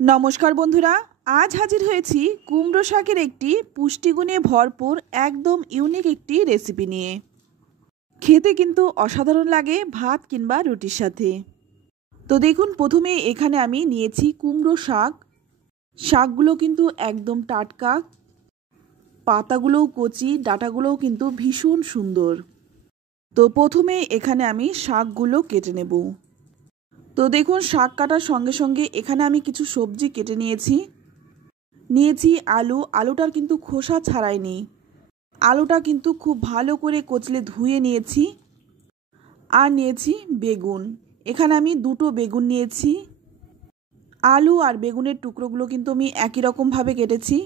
নমস্কার বন্ধুরা, আজ হাজির হয়েছি কুমড়ো শাকের একটি পুষ্টিগুণে ভরপুর একদম ইউনিক একটি রেসিপি নিয়ে। খেতে কিন্তু অসাধারণ লাগে ভাত কিংবা রুটির সাথে। তো দেখুন, প্রথমে এখানে আমি নিয়েছি কুমড়ো শাক। শাকগুলো কিন্তু একদম টাটকা, পাতাগুলোও কচি, ডাঁটাগুলোও কিন্তু ভীষণ সুন্দর। তো প্রথমে এখানে আমি শাকগুলো কেটে নেব। তো দেখুন, শাক কাটার সঙ্গে সঙ্গে এখানে আমি কিছু সবজি কেটে নিয়েছি আলুটার কিন্তু খোসা ছাড়াইনি। আলুটা কিন্তু খুব ভালো করে কচলে ধুয়ে নিয়েছি। আর নিয়েছি বেগুন। এখানে আমি দুটো বেগুন নিয়েছি। আলু আর বেগুনের টুকরোগুলো কিন্তু আমি একই রকমভাবে কেটেছি।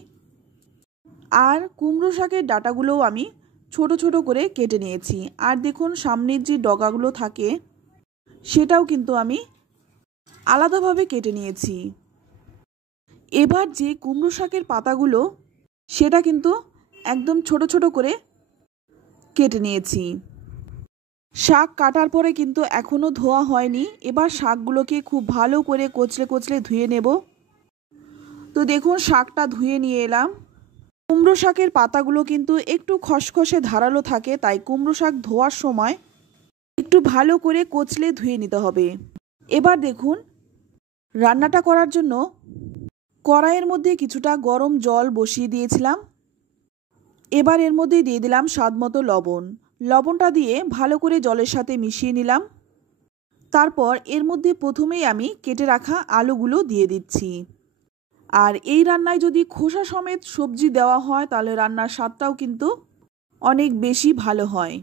আর কুমড়ো শাকের ডাঁটাগুলোও আমি ছোট ছোট করে কেটে নিয়েছি। আর দেখুন, সামনের যে ডগাগুলো থাকে সেটাও কিন্তু আমি আলাদাভাবে কেটে নিয়েছি। এবার যে কুমড়ো শাকের পাতাগুলো সেটা কিন্তু একদম ছোট ছোট করে কেটে নিয়েছি। শাক কাটার পরে কিন্তু এখনও ধোয়া হয়নি। এবার শাকগুলোকে খুব ভালো করে কচলে কচলে ধুয়ে নেব। তো দেখুন, শাকটা ধুয়ে নিয়ে এলাম। কুমড়ো শাকের পাতাগুলো কিন্তু একটু খসখসে ধারালো থাকে, তাই কুমড়ো শাক ধোয়ার সময় একটু ভালো করে কচলে ধুয়ে নিতে হবে। এবার দেখুন, রান্নাটা করার জন্য কড়াইয়ের মধ্যে কিছুটা গরম জল বসিয়ে দিয়েছিলাম। এবার এর মধ্যে দিয়ে দিলাম স্বাদমতো লবণ। লবণটা দিয়ে ভালো করে জলের সাথে মিশিয়ে নিলাম। তারপর এর মধ্যে প্রথমেই আমি কেটে রাখা আলুগুলো দিয়ে দিচ্ছি। আর এই রান্নায় যদি খোসা সমেত সবজি দেওয়া হয় তাহলে রান্নার স্বাদটাও কিন্তু অনেক বেশি ভালো হয়।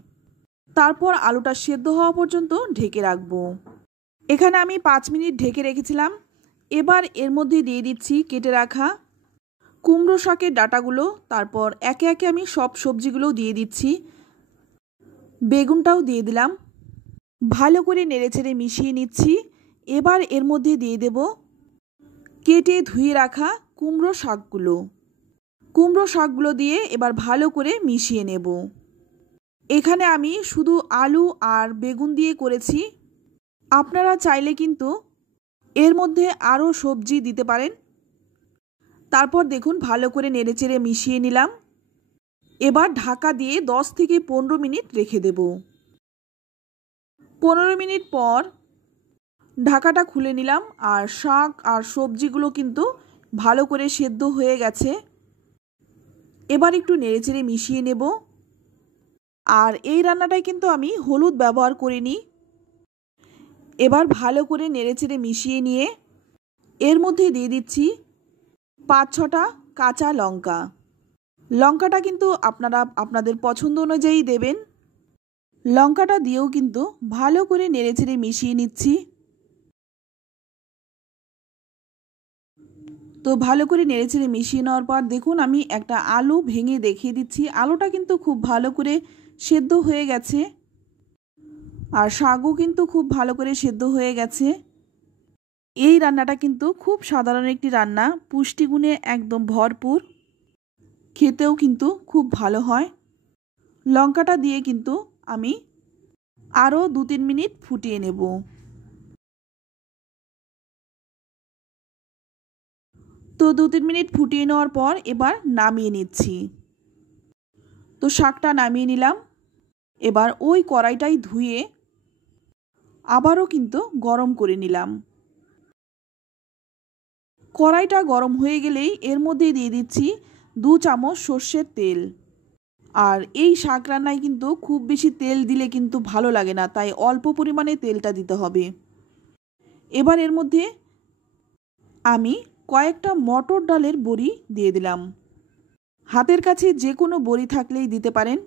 তারপর আলুটা সেদ্ধ হওয়া পর্যন্ত ঢেকে রাখবো। এখানে আমি 5 মিনিট ঢেকে রেখেছিলাম। এবার এর মধ্যে দিয়ে দিচ্ছি কেটে রাখা কুমড়ো শাকের ডাঁটাগুলো। তারপর একে একে আমি সব সবজিগুলো দিয়ে দিচ্ছি। বেগুনটাও দিয়ে দিলাম। ভালো করে নেড়েচেড়ে মিশিয়ে নিচ্ছি। এবার এর মধ্যে দিয়ে দেব কেটে ধুয়ে রাখা কুমড়ো শাকগুলো দিয়ে এবার ভালো করে মিশিয়ে নেব। এখানে আমি শুধু আলু আর বেগুন দিয়ে করেছি। আপনারা চাইলে কিন্তু এর মধ্যে আরও সবজি দিতে পারেন। তারপর দেখুন, ভালো করে নেড়েচেড়ে মিশিয়ে নিলাম। এবার ঢাকা দিয়ে 10 থেকে 15 মিনিট রেখে দেব। 15 মিনিট পর ঢাকাটা খুলে নিলাম। আর শাক আর সবজিগুলো কিন্তু ভালো করে সেদ্ধ হয়ে গেছে। এবার একটু নেড়েচেড়ে মিশিয়ে নেব। আর এই রান্নাটায় কিন্তু আমি হলুদ ব্যবহার করিনি। এবার ভালো করে নেড়েচেড়ে মিশিয়ে নিয়ে এর মধ্যে দিয়ে দিচ্ছি 5-6টা কাঁচা লঙ্কা। লঙ্কাটা কিন্তু আপনারা আপনাদের পছন্দ অনুযায়ী দেবেন। লঙ্কাটা দিয়েও কিন্তু ভালো করে নেড়েচেড়ে মিশিয়ে নিচ্ছি। তো ভালো করে নেড়েচেড়ে মিশিয়ে নেওয়ার পর দেখুন, আমি একটা আলু ভেঙে দেখিয়ে দিচ্ছি। আলুটা কিন্তু খুব ভালো করে সেদ্ধ হয়ে গেছে। আর শাকও কিন্তু খুব ভালো করে সেদ্ধ হয়ে গেছে। এই রান্নাটা কিন্তু খুব সাধারণ একটি রান্না, পুষ্টিগুণে একদম ভরপুর, খেতেও কিন্তু খুব ভালো হয়। লঙ্কাটা দিয়ে কিন্তু আমি আরও 2-3 মিনিট ফুটিয়ে নেব। তো 2-3 মিনিট ফুটিয়ে নেওয়ার পর এবার নামিয়ে নিচ্ছি। তো শাকটা নামিয়ে নিলাম। এবার ওই কড়াইটাই ধুয়ে আবারও কিন্তু গরম করে নিলাম। কড়াইটা গরম হয়ে গেলেই এর মধ্যে দিয়ে দিচ্ছি 2 চামচ সর্ষের তেল। আর এই শাক রান্নায় কিন্তু খুব বেশি তেল দিলে কিন্তু ভালো লাগে না, তাই অল্প পরিমাণে তেলটা দিতে হবে। এবার এর মধ্যে আমি কয়েকটা মটর ডালের বড়ি দিয়ে দিলাম। হাতের কাছে যে কোনো বড়ি থাকলেই দিতে পারেন।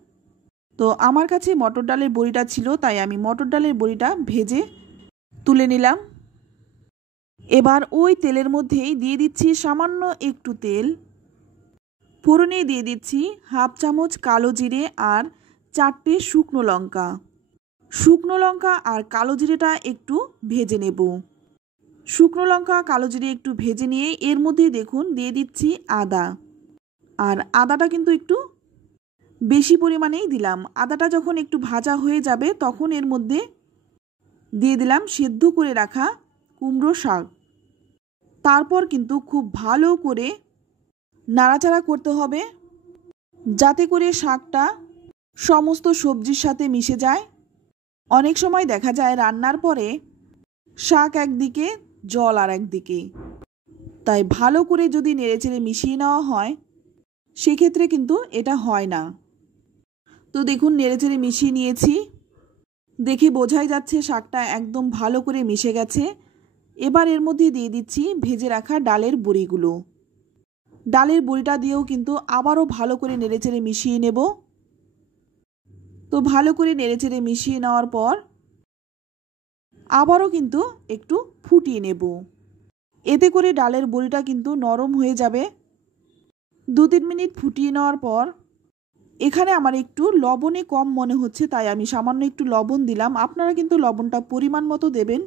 তো আমার কাছে মটর ডালের বড়িটা ছিল, তাই আমি মটর ডালের বড়িটা ভেজে তুলে নিলাম। এবার ওই তেলের মধ্যেই দিয়ে দিচ্ছি সামান্য একটু তেল। ফোড়নে দিয়ে দিচ্ছি 1/2 চামচ কালো জিরে আর 4টে শুকনো লঙ্কা। শুকনো লঙ্কা আর কালো জিরেটা একটু ভেজে নেব। শুকনো লঙ্কা কালো জিরে একটু ভেজে নিয়ে এর মধ্যে দেখুন দিয়ে দিচ্ছি আদা। আর আদাটা কিন্তু একটু বেশি পরিমাণেই দিলাম। আদাটা যখন একটু ভাজা হয়ে যাবে তখন এর মধ্যে দিয়ে দিলাম সেদ্ধ করে রাখা কুমড়ো শাক। তারপর কিন্তু খুব ভালো করে নাড়াচাড়া করতে হবে, যাতে করে শাকটা সমস্ত সবজির সাথে মিশে যায়। অনেক সময় দেখা যায় রান্নার পরে শাক একদিকে, জল আর একদিকে, তাই ভালো করে যদি নেড়েচেড়ে মিশিয়ে নেওয়া হয় সেক্ষেত্রে কিন্তু এটা হয় না। তো দেখুন নেড়েচেড়ে মিশিয়ে নিয়েছি, দেখে বোঝাই যাচ্ছে শাকটা একদম ভালো করে মিশে গেছে। এবার এর মধ্যে দিয়ে দিচ্ছি ভেজে রাখা ডালের বড়িগুলো। ডালের বড়িটা দিয়েও কিন্তু আবারও ভালো করে নেড়েচেড়ে মিশিয়ে নেব। তো ভালো করে নেড়েচেড়ে মিশিয়ে নেওয়ার পর আবারও কিন্তু একটু ফুটিয়ে নেব। এতে করে ডালের বড়িটা কিন্তু নরম হয়ে যাবে। 2-3 মিনিট ফুটিয়ে নেওয়ার পর এখানে আমার একটু লবণে কম মনে হচ্ছে, তাই আমি সামান্য একটু লবণ দিলাম। আপনারা কিন্তু লবণটা পরিমাণ মতো দেবেন।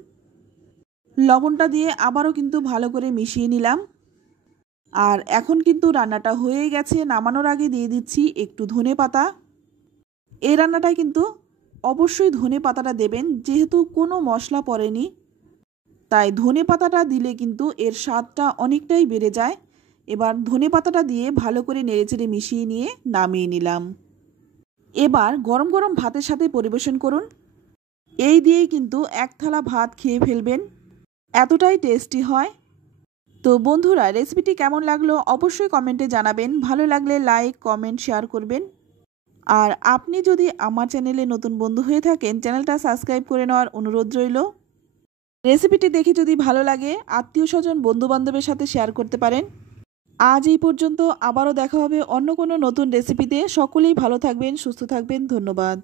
লবণটা দিয়ে আবারও কিন্তু ভালো করে মিশিয়ে নিলাম। আর এখন কিন্তু রান্নাটা হয়ে গেছে। নামানোর আগে দিয়ে দিচ্ছি একটু ধনেপাতা। এই রান্নাটায় কিন্তু অবশ্যই ধনেপাতাটা দেবেন, যেহেতু কোনো মশলা পড়েনি, তাই ধনেপাতাটা দিলে কিন্তু এর স্বাদটা অনেকটাই বেড়ে যায়। এবার ধনেপাতাটা দিয়ে ভালো করে নেড়েচেড়ে মিশিয়ে নিয়ে নামিয়ে নিলাম। এবার গরম গরম ভাতের সাথে পরিবেশন করুন। এই দিয়েই কিন্তু এক থালা ভাত খেয়ে ফেলবেন, এতটাই টেস্টি হয়। তো বন্ধুরা, রেসিপিটি কেমন লাগলো অবশ্যই কমেন্টে জানাবেন। ভালো লাগলে লাইক, কমেন্ট, শেয়ার করবেন। আর আপনি যদি আমার চ্যানেলে নতুন বন্ধু হয়ে থাকেন, চ্যানেলটা সাবস্ক্রাইব করে নেওয়ার অনুরোধ রইল। রেসিপিটি দেখে যদি ভালো লাগে আত্মীয় স্বজন, বন্ধুবান্ধবের সাথে শেয়ার করতে পারেন। আজ এই পর্যন্ত, আবারও দেখা হবে অন্য কোনো নতুন রেসিপিতে। সকলেই ভালো থাকবেন, সুস্থ থাকবেন। ধন্যবাদ।